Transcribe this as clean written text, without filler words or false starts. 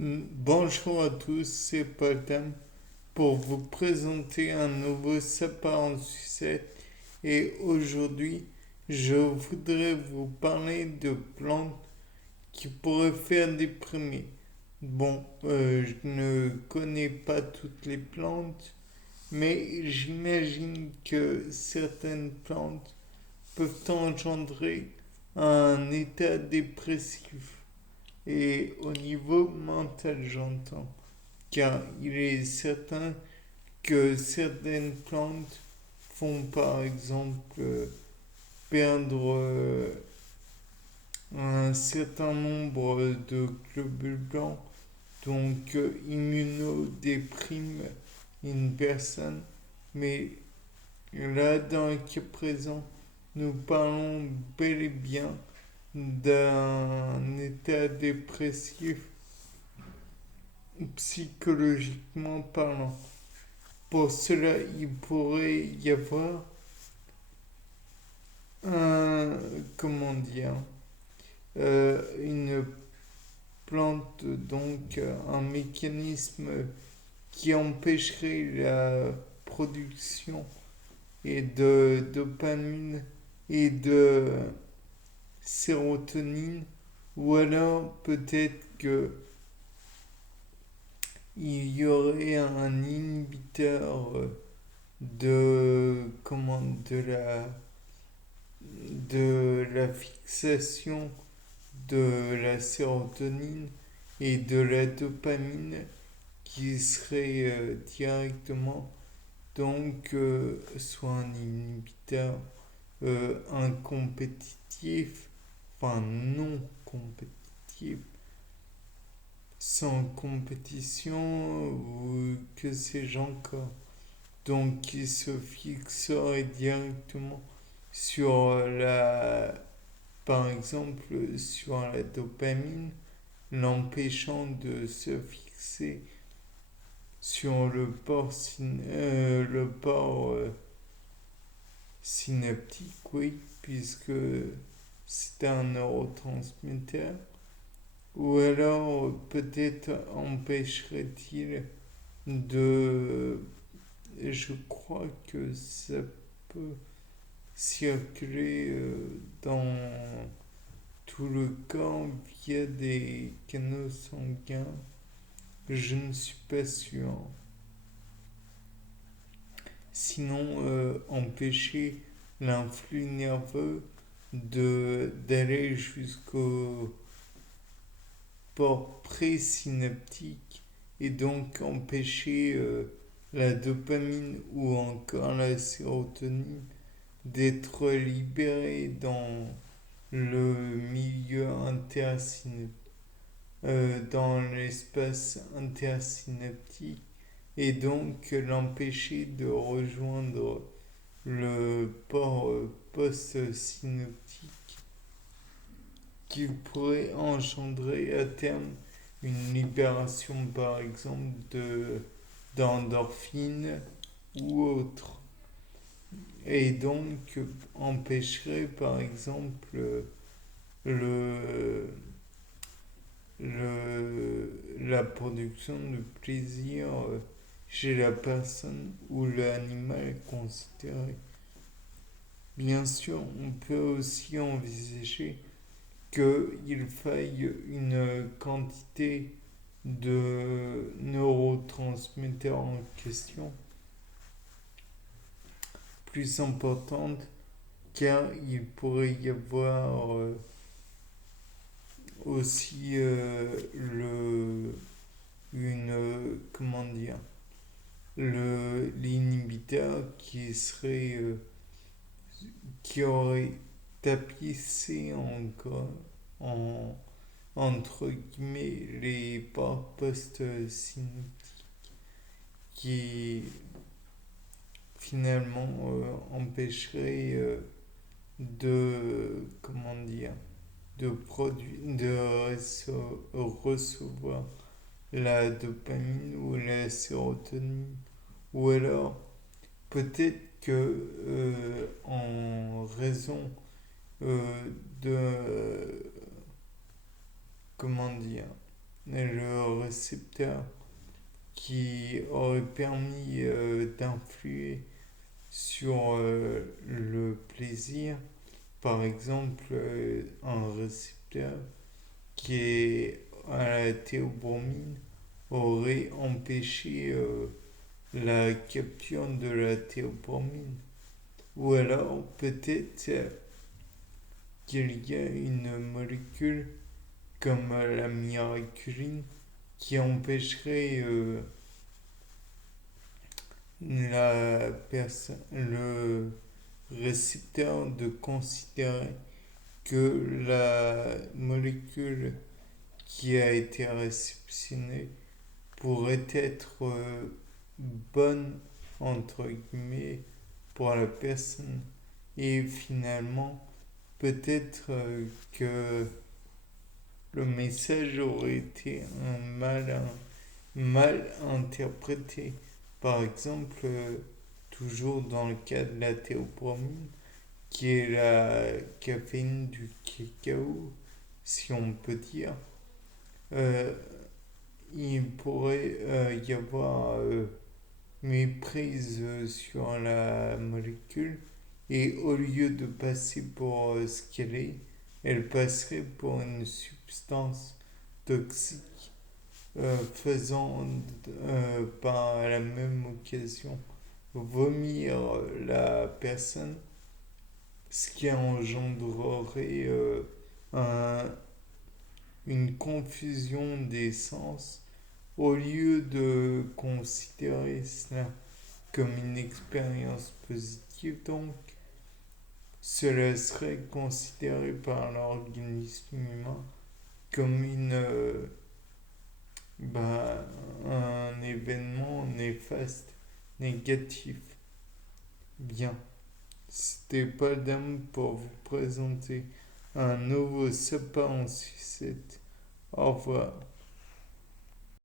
Bonjour à tous, c'est Potam pour vous présenter un nouveau sapin en sucette et aujourd'hui je voudrais vous parler de plantes qui pourraient faire déprimer. Je ne connais pas toutes les plantes, mais j'imagine que certaines plantes peuvent engendrer un état dépressif et au niveau mental j'entends car il est certain que certaines plantes font par exemple perdre un certain nombre de globules blancs, donc immunodéprime une personne. Mais là, dans le cas présent, nous parlons bel et bien d'un état dépressif psychologiquement parlant. Pour cela, il pourrait y avoir un, comment dire, une plante, donc un mécanisme qui empêcherait la production et de dopamine et de sérotonine, ou alors peut-être que il y aurait un inhibiteur de la fixation de la sérotonine et de la dopamine qui serait directement soit un inhibiteur incompétitif, enfin non compétitif, sans compétition ou que sais-je encore. Donc qui se fixerait directement sur par exemple, sur la dopamine, l'empêchant de se fixer sur le port synaptique, oui, puisque c'est un neurotransmetteur. Ou alors peut-être empêcherait-il de... Je crois que ça peut circuler dans tout le corps via des canaux sanguins. Je ne suis pas sûr. Sinon, empêcher l'influx nerveux d'aller jusqu'au port présynaptique et donc empêcher la dopamine ou encore la sérotonine d'être libérée dans le milieu intersynaptique, dans l'espace intersynaptique et donc l'empêcher de rejoindre le port post-synoptique qui pourrait engendrer à terme une libération par exemple d'endorphines ou autre. Et donc empêcherait par exemple le, la production de plaisir chez la personne ou l'animal considéré. Bien sûr, on peut aussi envisager qu'il faille une quantité de neurotransmetteurs en question plus importante car il pourrait y avoir aussi comment dire, l'inhibiteur qui aurait tapissé encore en, entre guillemets les ports post-synaptiques qui finalement empêcherait de comment dire de recevoir la dopamine ou la sérotonine ou alors peut-être que en raison de comment dire le récepteur qui aurait permis d'influer sur le plaisir. Par exemple, un récepteur qui est à la théobromine aurait empêché la capture de la théobromine. Ou alors peut-être qu'il y a une molécule comme la miraculine qui empêcherait le récepteur de considérer que la molécule qui a été réceptionnée pourrait être bonne, entre guillemets, pour la personne. Et finalement, peut-être que le message aurait été mal interprété. Par exemple, toujours dans le cas de la théobromine, qui est la caféine du cacao, si on peut dire, euh, il pourrait y avoir méprise sur la molécule et au lieu de passer pour ce qu'elle est, elle passerait pour une substance toxique faisant par la même occasion vomir la personne, ce qui engendrerait un- une confusion des sens au lieu de considérer cela comme une expérience positive. Donc, cela serait considéré par l'organisme humain comme bah, un événement néfaste, négatif. Bien, c'était pas d'âme pour vous présenter un nouveau sapin en sucette. Au revoir.